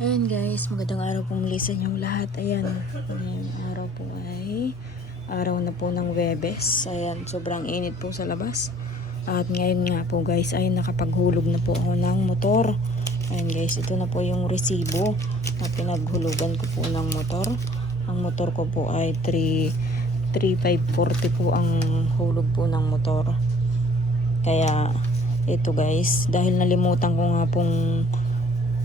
Ayan guys, magandang araw po muli sa inyong lahat. Ayan, ngayong araw po ay araw na po ng Webes. Ayan, sobrang init po sa labas. At ngayon nga po guys ay nakapaghulog na po ako ng motor. Ayan guys, ito na po yung resibo na pinaghulugan ko po ng motor. Ang motor ko po ay 3,540 po ang hulog po ng motor. Kaya ito guys, dahil nalimutan ko nga pong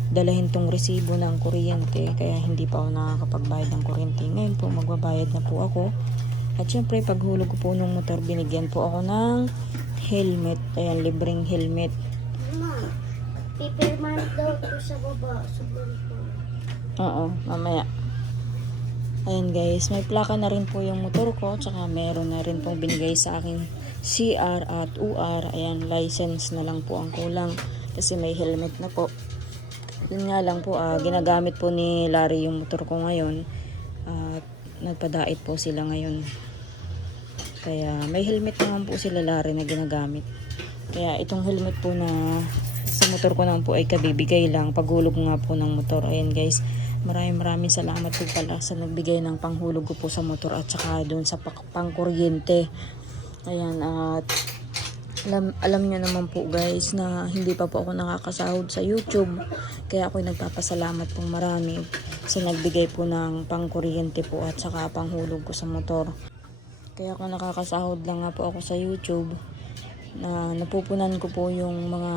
dalahin tong resibo ng kuryente, kaya hindi pa ako nakakapagbayad ng kuryente. Ngayon po magbabayad na po ako. At syempre paghulog ko po ng motor, binigyan po ako ng helmet. Ayan, libreng helmet. Mama, pipirman daw ito sa baba, sa bulto. Oo, mamaya. Ayan guys, may plaka na rin po yung motor ko, tsaka meron na rin pong binigay sa akin CR at UR. Ayan, license na lang po ang kulang kasi may helmet na po. Yun nga lang po, ginagamit po ni Larry yung motor ko ngayon at nagpadait po sila ngayon. Kaya may helmet naman po sila Larry na ginagamit. Kaya itong helmet po na sa motor ko naman po ay kabibigay lang paghulog nga po ng motor. Ayan guys, maraming salamat po pala sa nagbigay ng panghulog ko po sa motor at saka doon sa pangkuryente. Ayan, at alam nyo naman po guys na hindi pa po ako nakakasahod sa YouTube. Kaya ako nagpapasalamat pong marami sa nagbigay po ng pangkuryente po at saka panghulog ko sa motor. Kaya ako nakakasahod lang nga po ako sa YouTube na napupunan ko po yung mga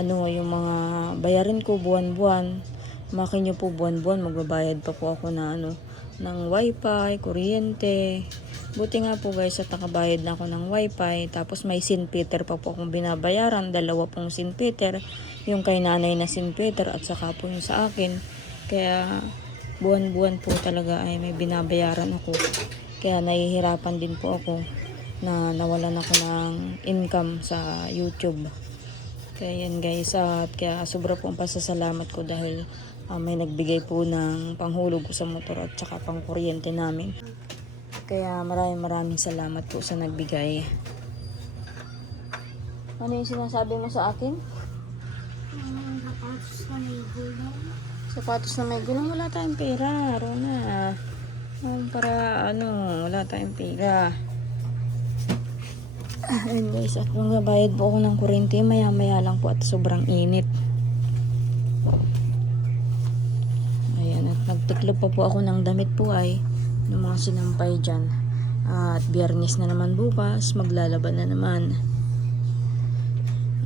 yung mga bayarin ko buwan-buwan. Makin nyo po buwan-buwan magbabayad pa po ako na ng wifi, kuryente. Buti nga po guys at nakabayad na ako ng wifi. Tapos may St. Peter pa po akong binabayaran. Dalawa pong St. Peter. Yung kay nanay na St. Peter at saka po yung sa akin. Kaya buwan-buwan po talaga ay may binabayaran ako. Kaya nahihirapan din po ako na nawalan ako ng income sa YouTube. Kaya yan guys, at kaya sobra po ang pasasalamat ko dahil may nagbigay po ng panghulog ko sa motor at saka pangkuryente namin. Kaya maraming salamat po sa nagbigay. Ano yung sinasabi mo sa akin? Sapatos na may gulong. Sapatos na may gulong, wala tayong pera, Rona. Para wala tayong pera. Ayun guys, at magbabayad po ako ng kuryente, maya lang po at sobrang init. Ayan, at nagtiklop pa po ako ng damit po ay yung mga sinampay dyan. At biyernes na naman bukas, maglalaban na naman.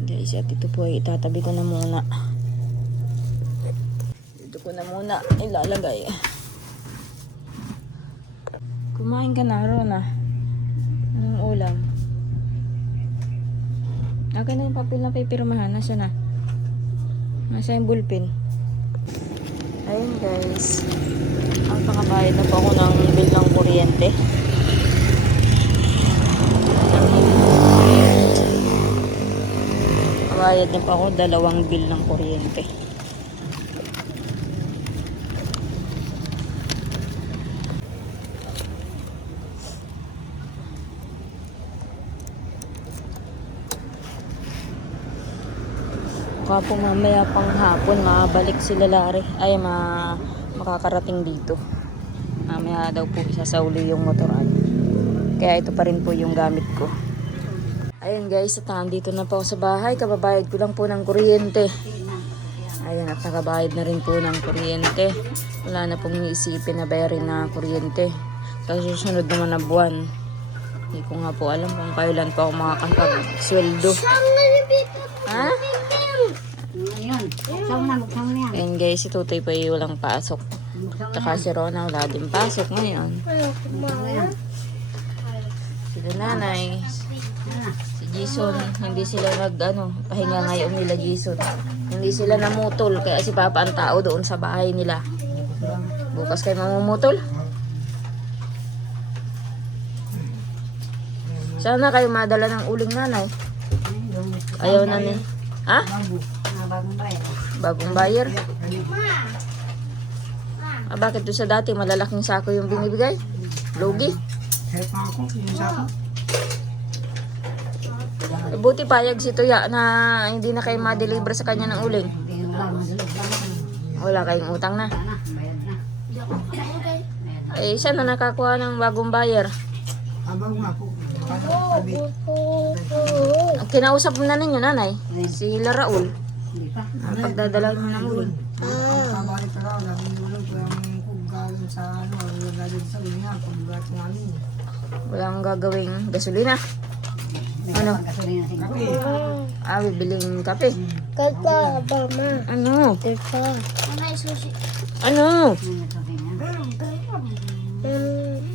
Guys, at ito po ay itatabi ko na muna. Dito ko na muna ilalagay. Kumain ka na, Rona. Anong ulam? Akin na yung papel na pipirmahan. Nasa na? Nasa yung bullpen. Ayun guys. Ang pakabayad na po ako ng bill ng kuryente. Pakabayad na po ako 2 bill ng kuryente. Baka po mamaya pang hapon makabalik sila Larry. Ay makakarating dito. Mamaya daw po isasauli yung motoran. Kaya ito pa rin po yung gamit ko. Ayun guys, at nandito na po ako sa bahay. Kababayad ko lang po ng kuryente. Ayun, at nakabayad na rin po ng kuryente. Wala na pong iisipin na bayarin na kuryente. Sa susunod naman na buwan. Hindi ko nga po alam kung kailan po ako makakapag-sweldo. Ha? Ayun guys, si Tutoy pa yung walang pasok. Tsaka si Rona wala din pasok ngayon. Sila nanay, si Jason, hindi sila pahinga ngayon nila Jason. Hindi sila namutol, kaya si Papa ang tao doon sa bahay nila. Bukas kayo mamumutol. Sana kayo madala ng uling nanay. Ayaw na ni. Ha? Bagong buyer. Bakit doon sa dati malalaking sako yung binibigay? Lugi. Buti payag si Tuya na hindi na kayo ma-deliver sa kanya ng uling. Wala kayong utang na. Sana, bayad na. Hindi ako nakakagay. Bayad na. Eh, saan na nakakuha ng bagong buyer? Abang nga po. Kinausap mo na ninyo, nanay? Si Raul. Hindi pa. Ang pagdadala mo ng ulo. Ang kabalik ka raw, dami nyo lang kung galing sa ano, galing sa unya, pagbugat namin. Walang gagawing gasolina. May Ano? gasolina sa Kape. Bibiling kape. Kata ba, ma? Ano? Teka. Ano yung sushi? Ano? Meron tayo.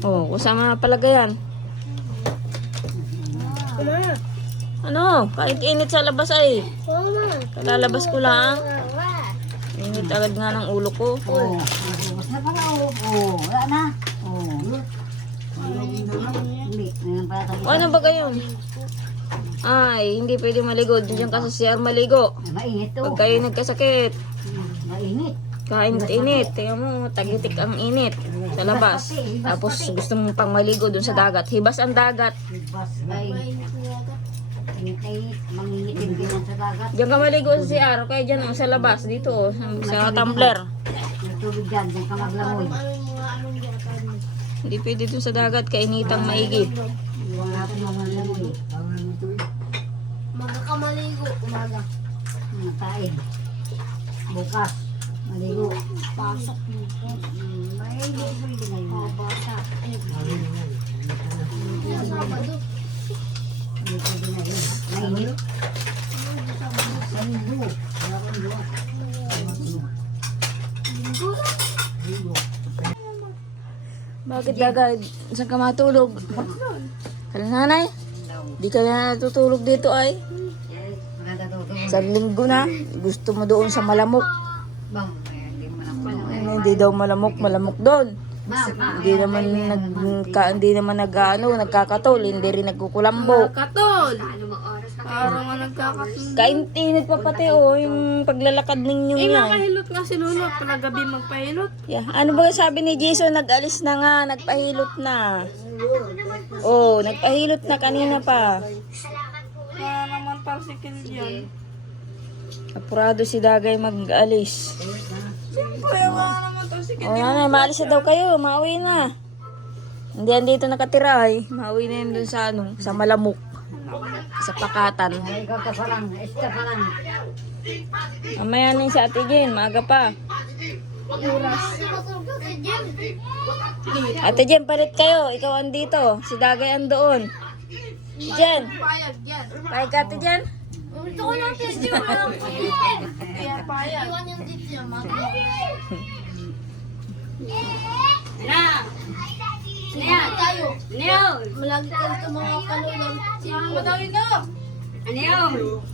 Oh, kusama palagayan. Ma. Ano? Kahit init sa labas ay. Oo, ma. Kalalabas ko lang. Wawa. Init agad nga ng ulo ko. Oo. Nagubos na pala. Oo. Wala na. Oo. Hindi. Ngayon pala tayo. Ano ba kayo? Ay, hindi pwede maligo. Diyan ka sa CR maligo. Mainit to. Pag kayo nagkasakit, Mainit. kainit-init. Tingnan mo, tagitik ang init sa labas. Tapos gusto mo pang maligo dun sa dagat. Hibas ang dagat. Bas ay init. Manginit din din sa dagat. Diyan ka maligo sa CR. Kaya dyan sa labas. Dito sa tumbler. May tubig dyan. Diyan ka maglamoy. Hindi pwede dun sa dagat. Kainitang maigi. Iwan natin mga maglamoy. Magkakamaligo. Umaga. Taig. Bukas. Maligo. Pasok dito. May pwede na yun. Mabasa. May Sabado. pwede na yun. Mainit. Sando. Wala kang duwa. Bakit dagad? Saan ka matulog? Kala nanay? Di ka na natutulog dito ay. Maganda to. Sa linggo na. Gusto mo doon sa malamok. Bang. Hindi mo na Hindi daw malamok doon. Bang. Hindi naman nagkakatol, hindi rin nagkukulambo. Katol. Parang nga nagkakatol. Kaintinit pa pati yung paglalakad ninyo yan. Nakahilot nga si Lolo. Palagabi magpahilot. Yeah. Ano ba sabi ni Jason? Nag-alis na nga, nagpahilot na. Oh, nagpahilot na kanina pa. Wala naman parsikil yan. Apurado si Dagay mag-alis. Siyempre, wala naman parsikil. O nanay, maalis na daw kayo, mauwi na. Hindi yan dito nakatira ay. Mauwi na yun dun sa sa malamok. Sa pakatan. Ay, ikaw ka pa lang. Esta pa lang. Mamaya na yung sa Ate Jen, maaga pa. Ate Jen, palit kayo. Ikaw andito. Si Dagay andoon. Jen, Payag yan. kaya ka Ate Jen? Ito ko lang test yung walang kaya payag. Iwan yung dito yung mga. Sige tayo. Malagi ka ito mga kalulang. Sino daw ito?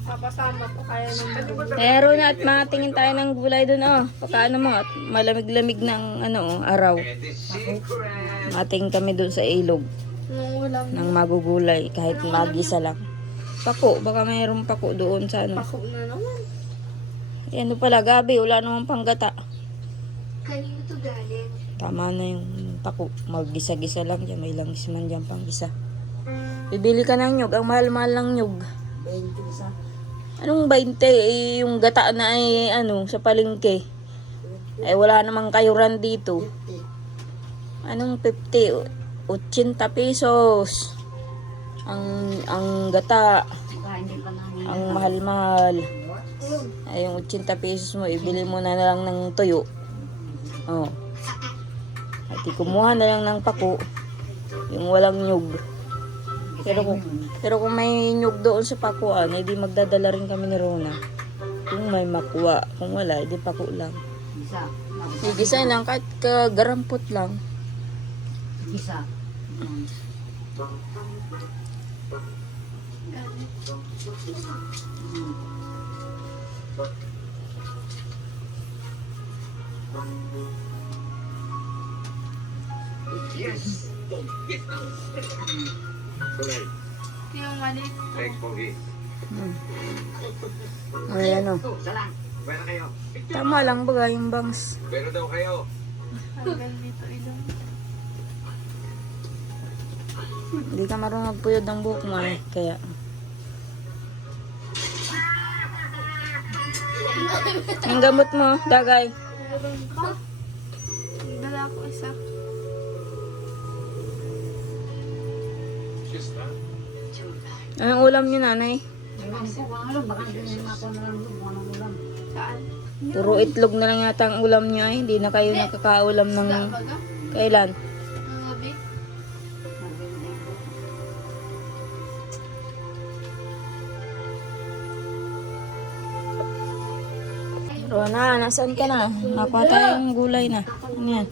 Papasama po kaya ng Meron na at matingin tayo ng gulay doon oh. Pagkaano mo at malamig-lamig ng araw. Matingin kami doon sa ilog walang ng magugulay kahit mag-isa lang. Pako, baka mayroong pako doon sa pako na naman. Ano pala, gabi, wala namang panggata. Kanino to galing? Tama na yung pako. Mag-gisa-gisa lang dyan. May langis man dyan pang gisa. Bibili ka ng nyug. Ang mahal-mahal ng nyug. 20 isa. Anong 20? Eh, yung gata na ay sa palengke. Eh, wala namang kayuran dito. Anong 50? 80 pesos. Ang gata. Baka hindi pa namin. Ang mahal-mahal. Ay, yung 80 pesos mo, ibili mo na lang ng tuyo. Oh. At kumuha na lang ng pako. Yung walang nyug. Pero kung may nyug doon sa pakuan, edi magdadala rin kami ni Rona. Kung may makuha. Kung wala, edi pako lang. Isa. Igisa lang, kahit kagarampot lang. Isa. Yung mali. Ay, tama lang ba yung bangs? Hanggang dito ilong. Hindi ka marunong magpuyod ng buhok mo eh. Kaya, ang gamot mo, Dagay. Meron pa. Dala ko isa. Anong ulam niyo, nanay? Ewan ko kung ano, baka hindi na ako na lang kung anong ulam. Saan? Puro itlog na lang yata ang ulam niyo ay. Hindi na kayo nakakaulam ng... Baga? Kailan? Ang gabi? Rona, nasaan ka na? Nakuha tayong gulay na. Ano yan?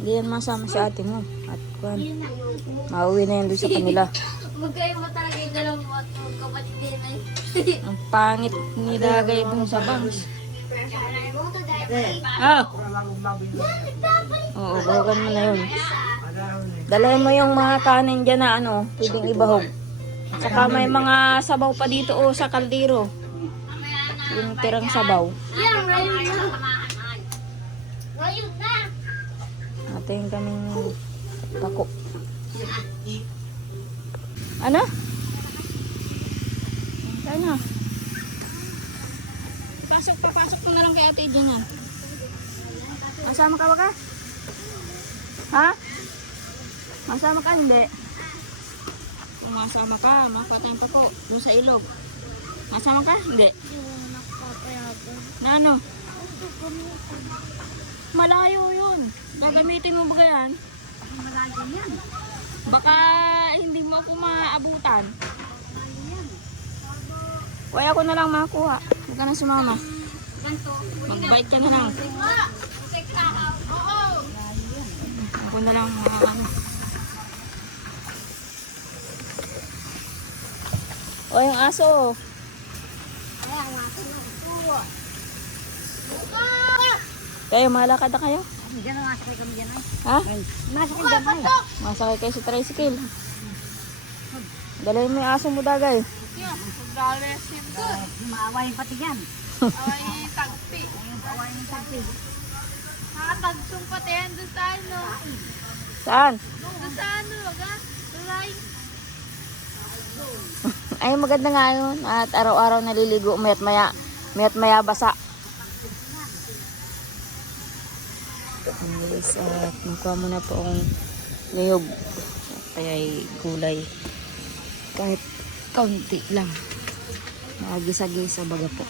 Hindi yan masama sa ate mo. At kuhan. Mauwi na yan doon sa kanila. Magkayo mo talaga yung dalawang mo at magkapatid din ay. Ang pangit ni Dagay dun sa bangs. Ah! Oo, bawagan mo na yun. Dalahin mo yung mga kanin dyan na ano, pwedeng ibahog. Saka may mga sabaw pa dito o sa kaldero. Yung tirang sabaw. Yan, rayon na. Rayon na. Atin kaming pako. Ano? Ano? Papasok ko na lang kay ate dyan yan. Masama ka ba ka? Ha? Masama ka? Hindi. Kung masama ka, mapatayin pa po. Doon sa ilog. Masama ka? Hindi. Na ano? Malayo yun. Gagamitin mo ba yan? Malayo yan. Baka hindi mo ako maabutan. Kaya ko na lang makuha. Huwag ka na sumama. Magbait ka na lang. Ako na lang makakano. O yung aso. Kayo, malakad na kayo? Diyan na masakay kami dyan ay. Ha? Masakay dyan ay. Masakay kayo sa tricycle. Dalayin mo yung aso mo, Dagay. Maawain pati yan. Ay, tagpi. Maawain yung tagpi. Nakatagsong pati yan doon sa ano. Saan? Doon sa ano, baga? Tulay. Ay, maganda nga yun. At araw-araw naliligo. Mayat maya basa. Guys, at magkuha muna po akong niyog. Kaya ay gulay. Kahit kaunti lang. Magisa-gisa baga po.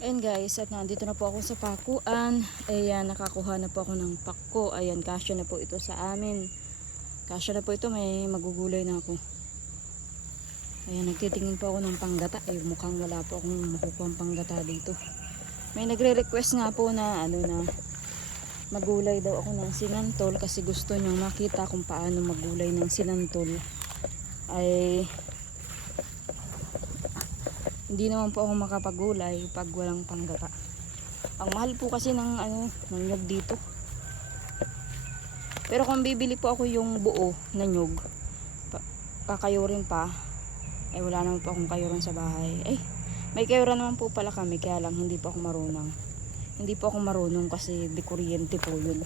Ayan guys, at nandito na po ako sa pakuan. Ayan, nakakuha na po ako ng pako. Ayan, kasya na po ito sa amin. Kasya na po ito, may magugulay na ako. Ayan, nagtitingin po ako ng panggata. Ay, mukhang wala po akong makukuha panggata dito. May nagre-request nga po na ano na magulay daw ako ng sinantol kasi gusto niyang makita kung paano magulay ng sinantol. Ay hindi naman po ako makapagulay pag walang panggata. Ang mahal po kasi ng ano ng nyug dito. Pero kung bibili po ako yung buo na nyug, kakayurin pa, ay wala naman po akong kayuran sa bahay. Ay, may kayuran naman po pala kami, kaya lang hindi po ako marunong. Hindi po ako marunong kasi di kuryente po yun.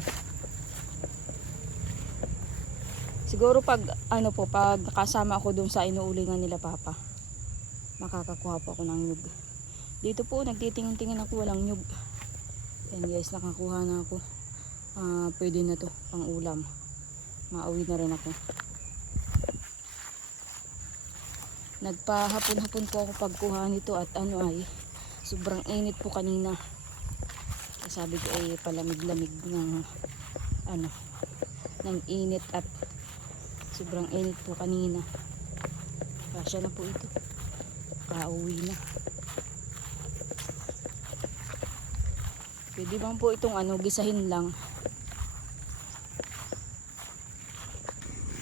Siguro pag ano po, pag kasama ako dun sa inuulingan nila papa, makakakuha po ako ng nyug. Dito po nagtitingin-tingin ako, walang nyug. Ayan guys, nakakuha na ako. Pwede na to pang ulam. Mauwi na rin ako. Nagpahapon-hapon po ako pagkuha nito at ano ay sobrang init po kanina. Sabi ko ay palamig-lamig ng ano ng init at sobrang init po kanina. Kasya na po ito. Kauwi na. Pwede bang po itong ano gisahin lang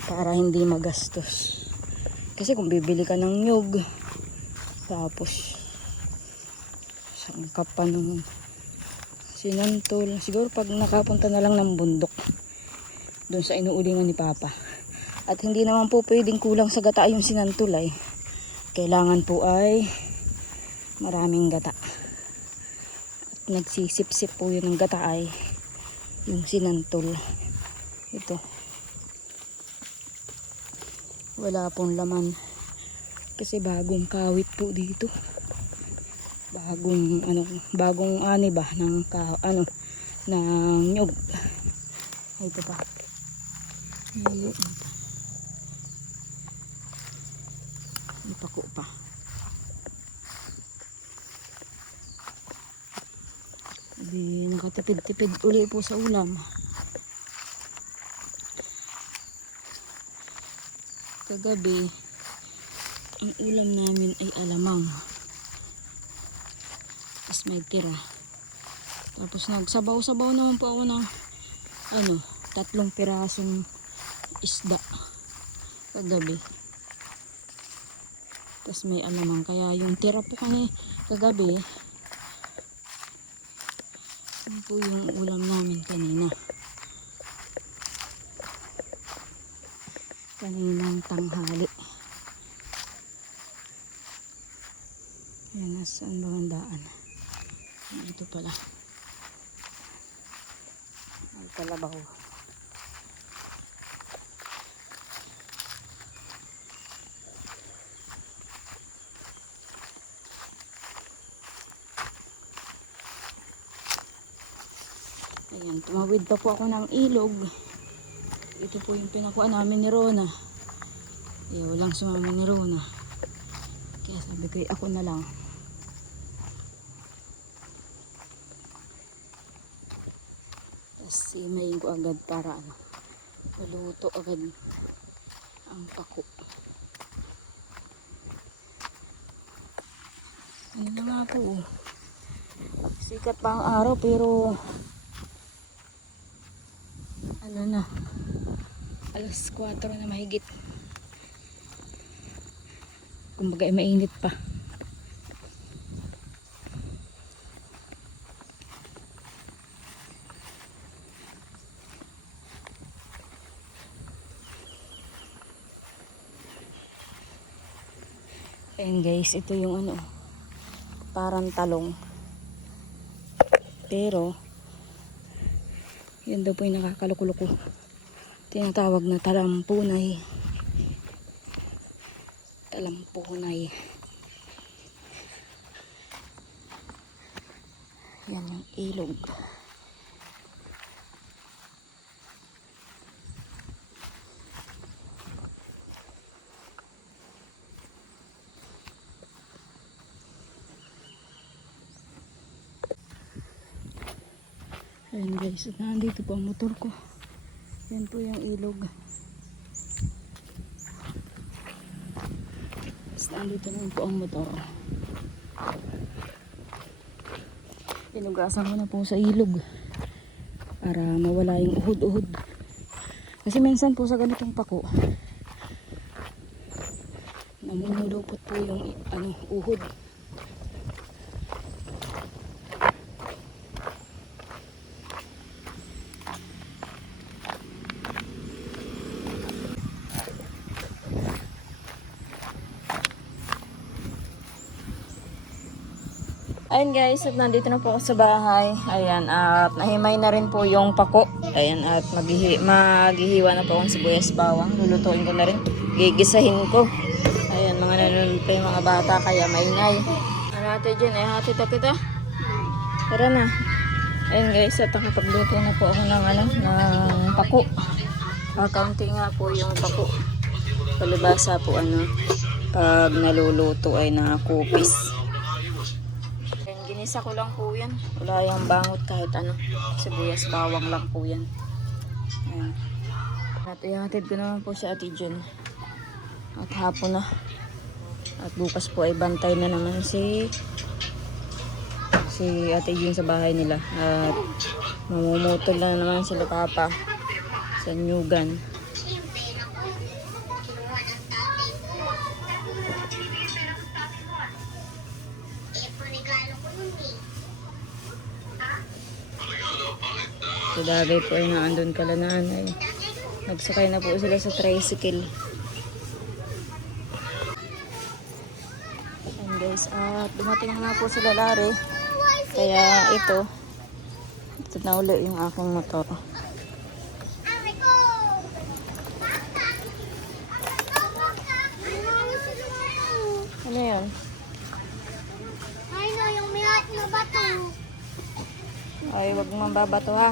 para hindi magastos. Kasi kung bibili ka ng nyug tapos sangkap pa ng sinantol, siguro pag nakapunta na lang ng bundok doon sa inuulingan ni papa. At hindi naman po pwedeng kulang sa gata yung sinantol ay kailangan po ay maraming gata. At nagsisip-sip po yun ng gata ay yung sinantol. Ito wala pong laman kasi bagong kawit po dito. bagong ani ba ng ng nyug. Ay, ito pa. May pako pa. Sabi, nakatipid-tipid uli po sa ulam. Kagabi, ang ulam namin ay alamang. Tapos may tira. Tapos nagsabaw-sabaw naman po ako ng 3 pirasong isda kagabi. Tapos may alamang. Kaya yung tira po kagabi, yun po yung ulam namin kaninang tanghali. Ayan, nasaan ba ang daan? Dito pala. Magkalabaw. Ayan, tumawid pa po ako ng ilog. Ito po yung pinakuha namin ni Rona. Walang sumama ni Rona. Kaya sabi ko, ako na lang. Tapos imayin ko agad para maluto agad ang pako. Na nga po. Sikat pa ang araw pero alas 4 na mahigit. Kumbaga ay mainit pa. Ayan guys, ito yung parang talong. Pero yun daw po yung nakakaluko-luko. Tinatawag na talampunay. Talampunay. Yan yung ilog. Ayan guys, at nandito po ang motor ko. Yan po yung ilog. At nandito naman po ang motor. Pinugasan ko na po sa ilog para mawala yung uhod-uhod. Kasi minsan po sa ganitong pako, namumulupot po yung uhod. Ayan guys, at nandito na po ako sa bahay. Ayan, at nahimay na rin po yung pako. Ayan, at maghihiwa na po akong sibuyas bawang. Lulutuin ko na rin. Gigisahin ko. Ayan, mga nanonood pa yung mga bata, kaya maingay. Ano natin dyan? Hatid na kita. Tara na. Ayan guys, at nakapagluto na po ako ng pako. Kaunti nga po yung pako. Palibasa po pag naluluto ay nakupis. Ginisa ko lang po yan. Wala yung bangot kahit sibuyas bawang lang po yan. Ayan. At ihatid ko naman po si Ate Jun. At hapon na. At bukas po ay bantay na naman si Ate Jun sa bahay nila. At mamumutol na naman sila Papa sa nyugan. Si Dagay po ay naandun kalananay. Nagsakay na po sila sa tricycle. And guys, dumating na po sila Lari. Kaya ito na uli yung aking motor. Ano yun? Ay na, yung Ay, wag mong babato ha.